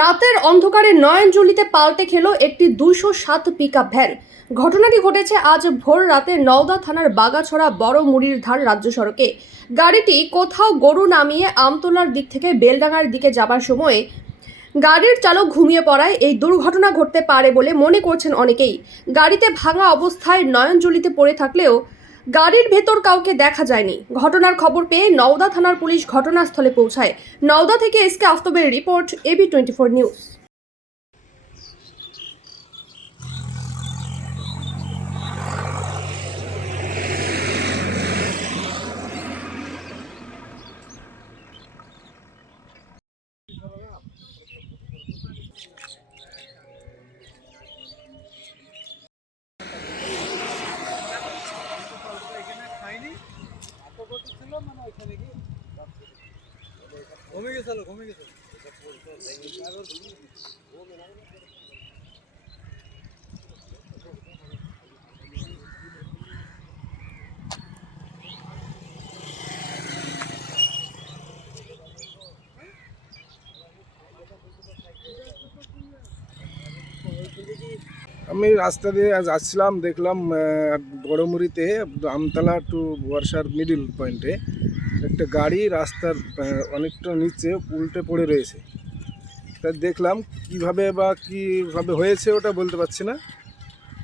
রাতের অন্ধকারে নয়নজুলিতে পাল্টে খেলো একটি দুইশো সাত পিক ভ্যান ঘটনাটি ঘটেছে আজ ভোর রাতে নওদা থানার বাগাছড়া বড় মুড়ির ধার রাজ্য সড়কে। গাড়িটি কোথাও গরু নামিয়ে আমতলার দিক থেকে বেলডাঙার দিকে যাবার সময়ে গাড়ির চালক ঘুমিয়ে পড়ায়। এই দুর্ঘটনা ঘটতে পারে বলে মনে করছেন অনেকেই। গাড়িতে ভাঙা অবস্থায় নয়নজলিতে পড়ে থাকলেও গাড়ির ভেতর কাউকে দেখা যায়নি। ঘটনার খবর পেয়ে নওদা থানার পুলিশ ঘটনাস্থলে পৌঁছায়। নওদা থেকে SK আফতবের report AB twenty four news. ঘুমিয়ে গেছিল ঘুমিয়ে গেছিল আমি রাস্তা দিয়ে আসছিলাম দেখলাম আহ, বড়মুড়িতে আমতলা টু বর্ষার মিডিল পয়েন্টে একটা গাড়ি রাস্তার অনেকটা নিচে উল্টে পড়ে রয়েছে। তাই দেখলাম কীভাবে বা কীভাবে হয়েছে ওটা বলতে পারছি না।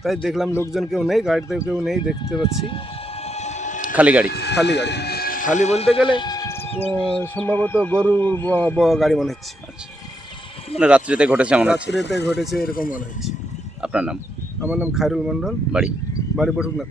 তাই দেখলাম লোকজন কেউ নেই গাড়িতে কেউ নেই দেখতে পাচ্ছি। খালি গাড়ি? খালি গাড়ি। খালি বলতে গেলে সম্ভবত গরু গাড়ি মনে হচ্ছে। আচ্ছা। মানে রাত্রিতে ঘটেছে মনে হচ্ছে? রাত্রিতে ঘটেছে এরকম মনে হচ্ছে। আপনার নাম? আমার নাম খায়রুল মণ্ডল। বাড়ি? বাড়ি বটুকনাথ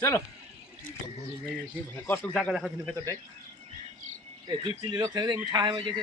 চলো। কষ্ট টাকা দেখা দিন ভেতর দেয় এই দুই তিন লোক থেকে এমনি ঠাহাই হয়ে যেতে